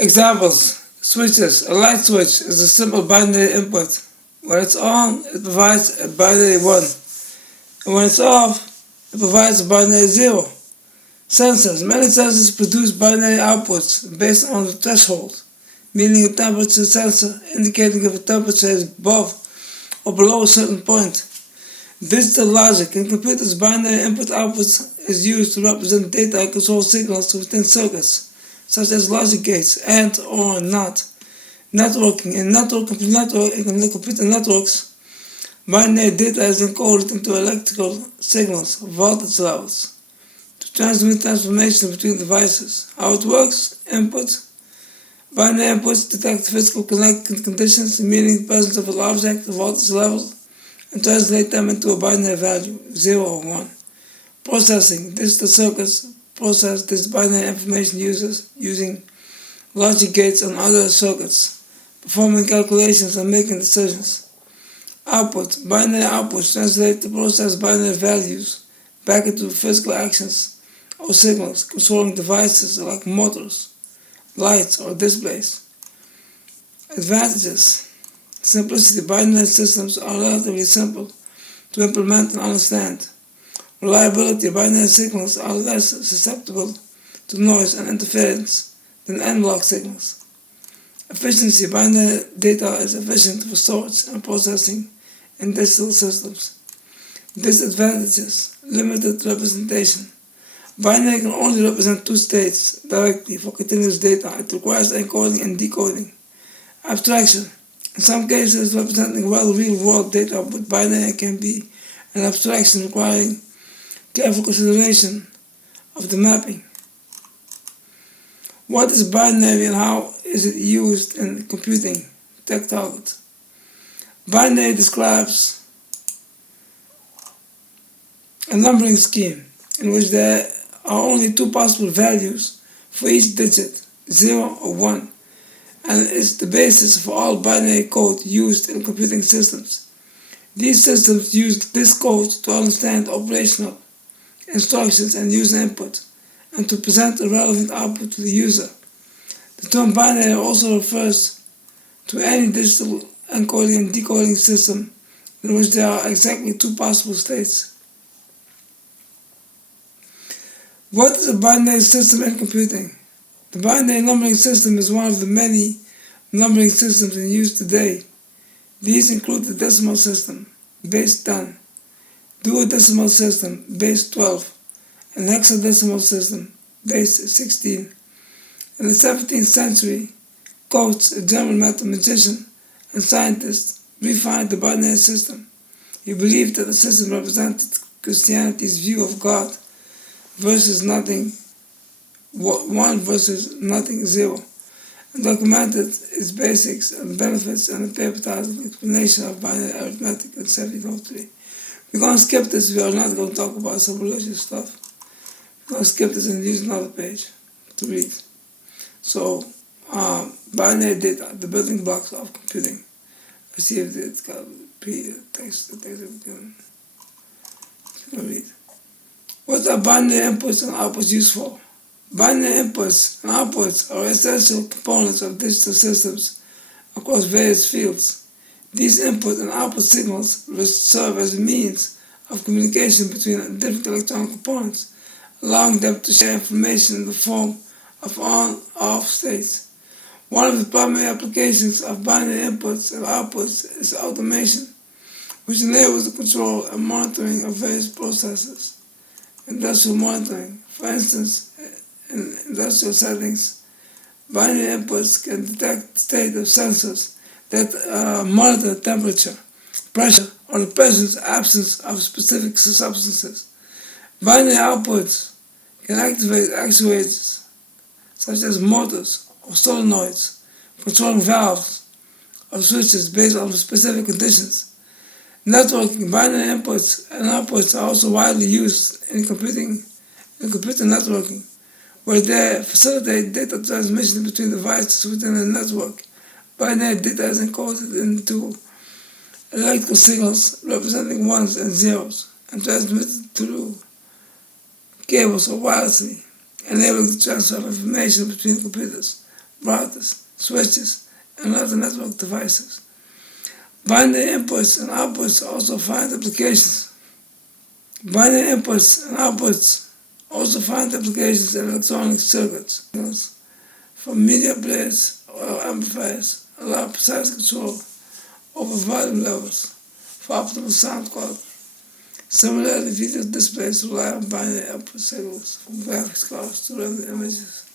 Examples: switches. A light switch is a simple binary input. When it's on, it provides a binary 1, and when it's off, it provides a binary 0. Sensors. Many sensors produce binary outputs based on the threshold, meaning a temperature sensor indicating if a temperature is above or below a certain point. Digital logic. In computers, binary input-output is used to represent data and control signals within circuits, such as logic gates and or not. Networking. In computer networks, binary data is encoded into electrical signals, voltage levels, to transmit information between devices. How it works? Input. Binary inputs detect physical conditions, meaning the presence of an object, the voltage level, and translate them into a binary value, 0 or 1. Processing. Digital circuits process this binary information using logic gates and other circuits, performing calculations and making decisions. Output. Binary outputs translate the processed binary values back into physical actions or signals, controlling devices like motors, lights, or displays. Advantages. Simplicity. Binary systems are relatively simple to implement and understand. Reliability. Binary signals are less susceptible to noise and interference than analog signals. Efficiency. Binary data is efficient for storage and processing in digital systems. Disadvantages. Limited representation. Binary can only represent 2 states directly for continuous data. It requires encoding and decoding. Abstraction. In some cases, representing real-world data with binary can be an abstraction requiring careful consideration of the mapping. What is binary and how is it used in computing? Tech target. Binary describes a numbering scheme in which there are only 2 possible values for each digit, 0 or 1, and is the basis for all binary code used in computing systems. These systems use this code to understand operational instructions and user input, and to present a relevant output to the user. The term binary also refers to any digital encoding and decoding system in which there are exactly 2 possible states. What is a binary system in computing? The binary numbering system is one of the many numbering systems in use today. These include the decimal system, base 10, duodecimal system, base 12, and hexadecimal system, base 16. In the 17th century, Coates, a German mathematician and scientist, refined the binary system. He believed that the system represented Christianity's view of God versus nothing, 1 versus nothing, 0, and documented its basics and benefits in a paper titled Explanation of Binary Arithmetic in 1703. We're going to skip this. We are not going to talk about some religious stuff. We're going to skip this and use another page to read. So, binary data, the building blocks of computing. Let's see if it's got text. Read. What are binary inputs and outputs used for? Binary inputs and outputs are essential components of digital systems across various fields. These input and output signals serve as a means of communication between different electronic components, allowing them to share information in the form of on-off states. One of the primary applications of binary inputs and outputs is automation, which enables the control and monitoring of various processes. Industrial monitoring. For instance, in industrial settings, binary inputs can detect the state of sensors that monitor temperature, pressure, or the presence or absence of specific substances. Binary outputs can activate actuators such as motors or solenoids, controlling valves or switches based on specific conditions. Networking. Binary inputs and outputs are also widely used in computer networking, where they facilitate data transmission between devices within a network. Binary data is encoded into electrical signals representing 1s and 0s and transmitted through cables or wirelessly, enabling the transfer of information between computers. routers, switches, and other network devices. Binary inputs and outputs also find applications. Binary inputs and outputs also find applications in electronic circuits. From media players or amplifiers allow precise control over volume levels for optimal sound quality. Similarly, video displays rely on binary output signals from graphics cards to render images.